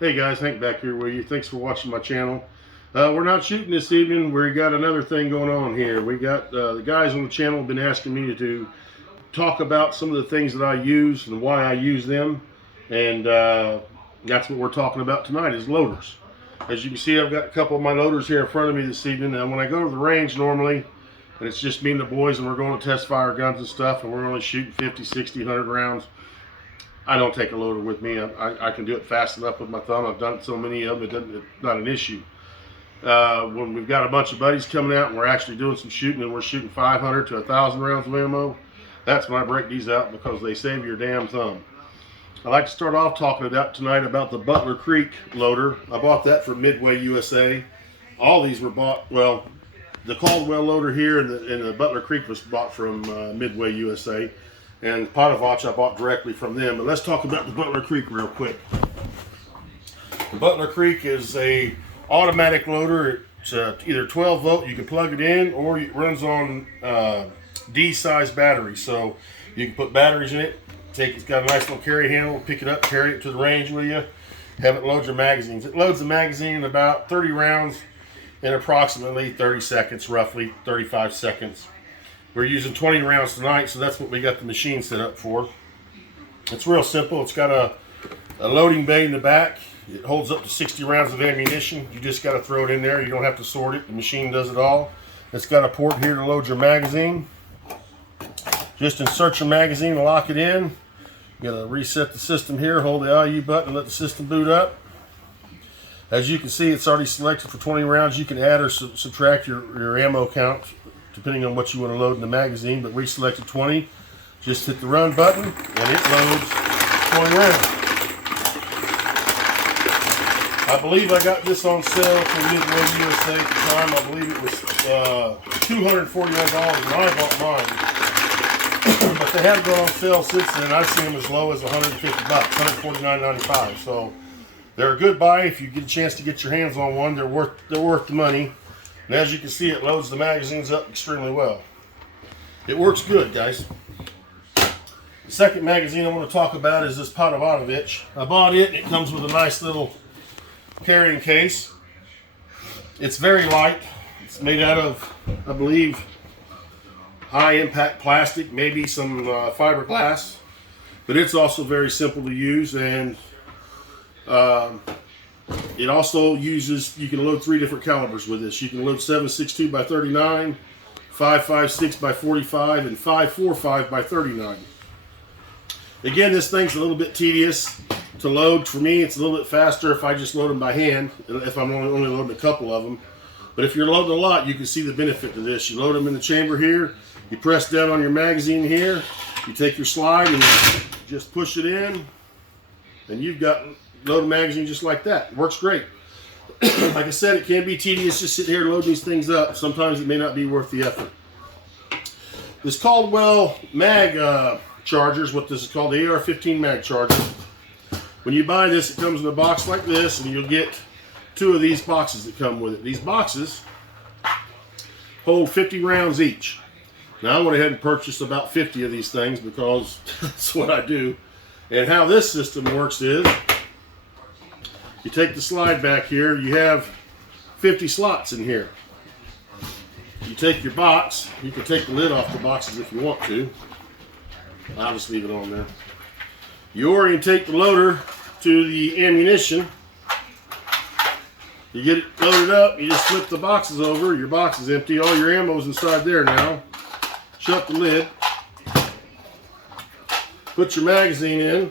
Hey guys, Hank back here with you. Thanks for watching my channel. We're not shooting this evening. We got another thing going on here. We got the guys on the channel have been asking me to talk about some of the things that I use and why I use them. And that's what we're talking about tonight is loaders. As you can see, I've got a couple of my loaders here in front of me this evening. Now when I go to the range normally, and it's just me and the boys and we're going to test fire guns and stuff, and we're only shooting 50, 60, 100 rounds, I don't take a loader with me. I can do it fast enough with my thumb. I've done so many of them, it's not an issue. When we've got a bunch of buddies coming out and we're actually doing some shooting and we're shooting 500 to 1,000 rounds of ammo, that's when I break these out because they save your damn thumb. I'd like to start off talking about tonight about the Butler Creek loader. I bought that from Midway USA. All these were bought, well, the Caldwell loader here and the Butler Creek was bought from Midway USA. And Podavach I bought directly from them. But let's talk about the Butler Creek real quick. The Butler Creek is a automatic loader. It's either 12 volt, you can plug it in, or it runs on D-size batteries. So you can put batteries in it. It's got a nice little carry handle. Pick it up, carry it to the range with you. Have it load your magazines. It loads the magazine in about 30 rounds in approximately 30 seconds, roughly 35 seconds. We're using 20 rounds tonight, so that's what we got the machine set up for. It's real simple. It's got a loading bay in the back. It holds up to 60 rounds of ammunition. You just got to throw it in there. You don't have to sort it. The machine does it all. It's got a port here to load your magazine. Just insert your magazine and lock it in. You got to reset the system here. Hold the IU button and let the system boot up. As you can see, it's already selected for 20 rounds. You can add or subtract your ammo count depending on what you want to load in the magazine, but we selected 20. Just hit the run button and it loads 20 rounds. I believe I got this on sale from Midway USA at the time. I believe it was $249 when I bought mine. But they have gone on sale since then. I've seen them as low as $150, $149.95. So they're a good buy if you get a chance to get your hands on one. They're worth the money. And as you can see, it loads the magazines up extremely well. It works good, guys. The second magazine I want to talk about is this Ottovich. I bought it, and it comes with a nice little carrying case. It's very light. It's made out of, I believe, high impact plastic, maybe some fiberglass. But it's also very simple to use, and it also uses, you can load 3 different calibers with this. You can load 7.62 by 39, 5.56 by 45, and 5.45 by 39. Again, this thing's a little bit tedious to load. For me, it's a little bit faster if I just load them by hand, if I'm only loading a couple of them. But if you're loading a lot, you can see the benefit to this. You load them in the chamber here, you press down on your magazine here, you take your slide and you just push it in, and you've got load a magazine just like that. It works great. Like I said, it can be tedious just sitting here loading these things up. Sometimes it may not be worth the effort. This Caldwell Mag Charger is what this is called, the AR15 Mag Charger. When you buy this, it comes in a box like this, and you'll get 2 of these boxes that come with it. These boxes hold 50 rounds each. Now I went ahead and purchased about 50 of these things because that's what I do. And how this system works is, you take the slide back here, you have 50 slots in here. You take your box, you can take the lid off the boxes if you want to. I'll just leave it on there. You orientate the loader to the ammunition. You get it loaded up, you just flip the boxes over, your box is empty, all your ammo's inside there now. Shut the lid. Put your magazine in.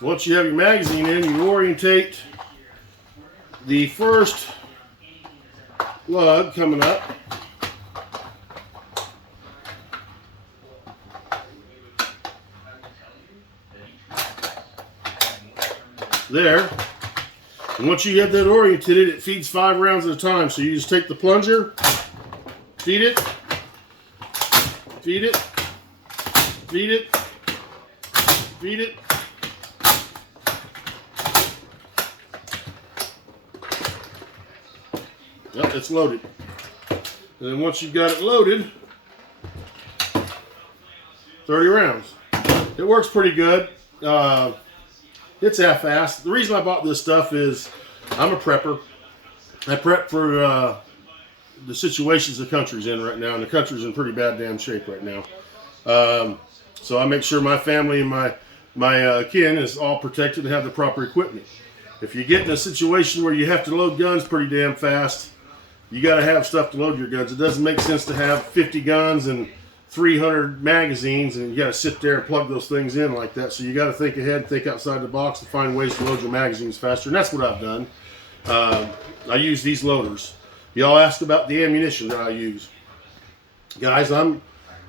Once you have your magazine in, you orientate the first lug coming up. There. And once you get that oriented, it feeds 5 rounds at a time. So you just take the plunger, feed it, feed it, feed it, feed it. Yep, it's loaded. And then once you've got it loaded, 30 rounds. It works pretty good. It's half-assed. The reason I bought this stuff is I'm a prepper. I prep for the situations the country's in right now, and the country's in pretty bad damn shape right now. So I make sure my family and my kin is all protected and have the proper equipment. If you get in a situation where you have to load guns pretty damn fast, you got to have stuff to load your guns. It doesn't make sense to have 50 guns and 300 magazines, and you got to sit there and plug those things in like that. So you got to think ahead, think outside the box to find ways to load your magazines faster, and that's what I've done. I use these loaders. Y'all ask about the ammunition that I use. Guys, I've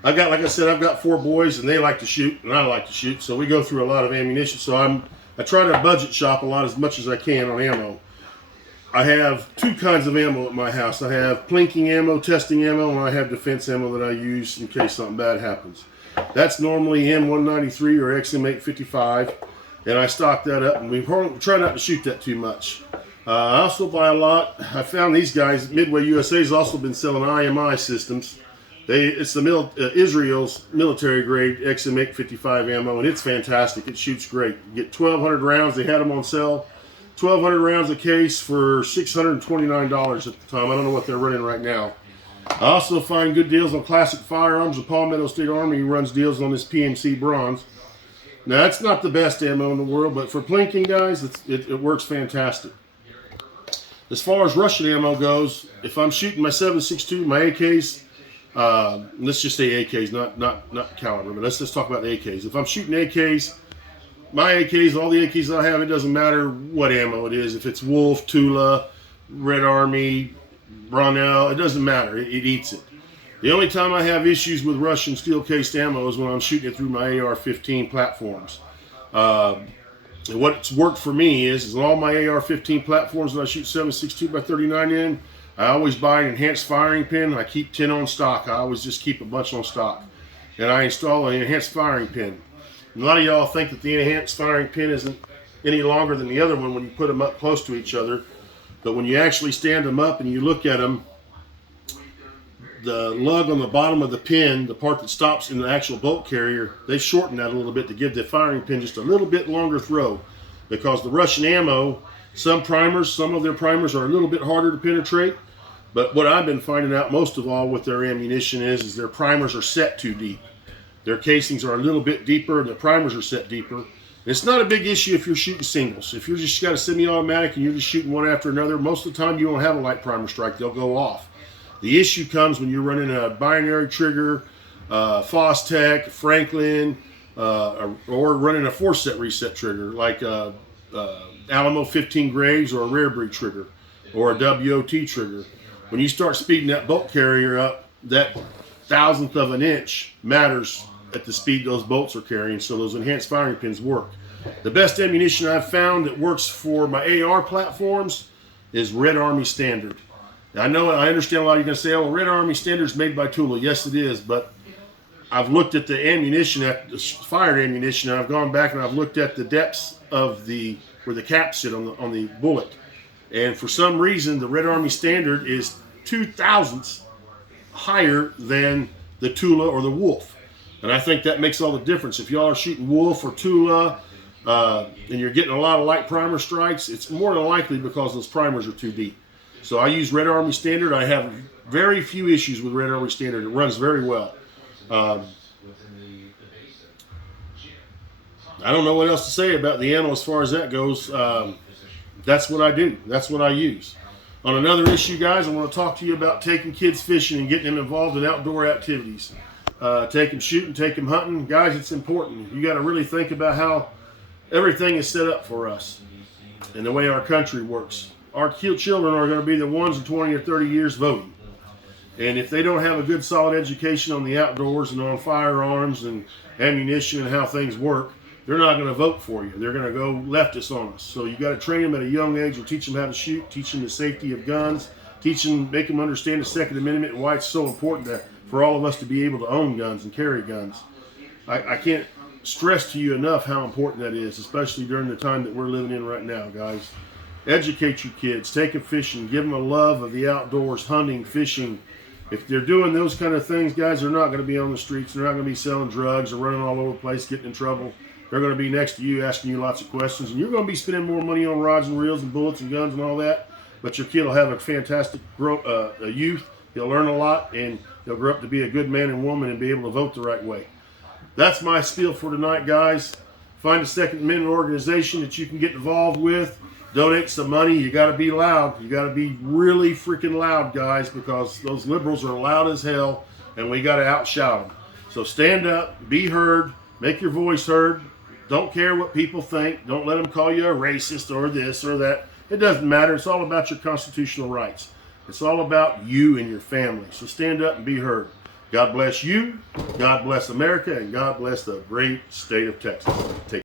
got, like I said, I've got 4 boys, and they like to shoot, and I like to shoot, so we go through a lot of ammunition. So I try to budget shop as much as I can on ammo. I have 2 kinds of ammo at my house. I have plinking ammo, testing ammo, and I have defense ammo that I use in case something bad happens. That's normally M193 or M855, and I stock that up, and we try not to shoot that too much. I also buy a lot. I found these guys, Midway USA has also been selling IMI systems. It's the Israel's military grade M855 ammo, and it's fantastic. It shoots great. You get 1,200 rounds. They had them on sale. 1,200 rounds a case for $629 at the time. I don't know what they're running right now. I also find good deals on classic firearms. The Palmetto State Army runs deals on this PMC bronze. Now, that's not the best ammo in the world, but for plinking, guys, it works fantastic. As far as Russian ammo goes, if I'm shooting my 7.62, my AKs, let's just say AKs, not caliber, but let's just talk about the AKs. If I'm shooting AKs, my AKs, all the AKs I have, it doesn't matter what ammo it is. If it's Wolf, Tula, Red Army, Brunel, it doesn't matter. It eats it. The only time I have issues with Russian steel-cased ammo is when I'm shooting it through my AR-15 platforms. And what's worked for me is all my AR-15 platforms that I shoot 7.62 by 39 in, I always buy an enhanced firing pin. I keep 10 on stock. I always just keep a bunch on stock. And I install an enhanced firing pin. And a lot of y'all think that the enhanced firing pin isn't any longer than the other one when you put them up close to each other. But when you actually stand them up and you look at them, the lug on the bottom of the pin, the part that stops in the actual bolt carrier, they shorten that a little bit to give the firing pin just a little bit longer throw. Because the Russian ammo, some of their primers are a little bit harder to penetrate. But what I've been finding out most of all with their ammunition is their primers are set too deep. Their casings are a little bit deeper and the primers are set deeper. It's not a big issue if you're shooting singles. If you're just got a semi-automatic and you're just shooting one after another, most of the time you won't have a light primer strike. They'll go off. The issue comes when you're running a binary trigger, Fostech, Franklin, or running a 4-set reset trigger like Alamo 15 Graves or a rare breed trigger or a WOT trigger. When you start speeding that bolt carrier up, that 1,000th of an inch matters at the speed those bolts are carrying, so those enhanced firing pins work. The best ammunition I've found that works for my AR platforms is Red Army Standard. Now, I understand a lot of you are going to say, oh, Red Army Standard is made by Tula. Yes, it is, but I've looked at the ammunition, the fired ammunition, and I've gone back and I've looked at the depths of where the caps sit on the bullet. And for some reason, the Red Army Standard is 2/1000ths higher than the Tula or the Wolf. And I think that makes all the difference. If y'all are shooting Wolf or Tula and you're getting a lot of light primer strikes, it's more than likely because those primers are too deep. So I use Red Army Standard. I have very few issues with Red Army Standard. It runs very well. I don't know what else to say about the ammo as far as that goes. That's what I do. That's what I use. On another issue, guys, I want to talk to you about taking kids fishing and getting them involved in outdoor activities. Take them shooting, take them hunting. Guys, it's important. You got to really think about how everything is set up for us and the way our country works. Our children are going to be the ones in 20 or 30 years voting. And if they don't have a good, solid education on the outdoors and on firearms and ammunition and how things work, they're not going to vote for you. They're going to go leftist on us. So you got to train them at a young age and teach them how to shoot, teach them the safety of guns, make them understand the Second Amendment and why it's so important for all of us to be able to own guns and carry guns. I can't stress to you enough how important that is, especially during the time that we're living in right now, guys. Educate your kids, take them fishing, give them a love of the outdoors, hunting, fishing, If they're doing those kind of things, guys, they're not going to be on the streets. They're not going to be selling drugs or running all over the place, getting in trouble. They're going to be next to you, asking you lots of questions, and you're going to be spending more money on rods and reels and bullets and guns and all that. But your kid will have a fantastic youth. He'll learn a lot, and he'll grow up to be a good man and woman and be able to vote the right way. That's my spiel for tonight, guys. Find a Second Amendment organization that you can get involved with. Donate some money. You got to be loud. You got to be really freaking loud, guys, because those liberals are loud as hell, and we got to outshout them. So stand up, be heard, make your voice heard. Don't care what people think. Don't let them call you a racist or this or that. It doesn't matter. It's all about your constitutional rights. It's all about you and your family. So stand up and be heard. God bless you. God bless America, and God bless the great state of Texas. Take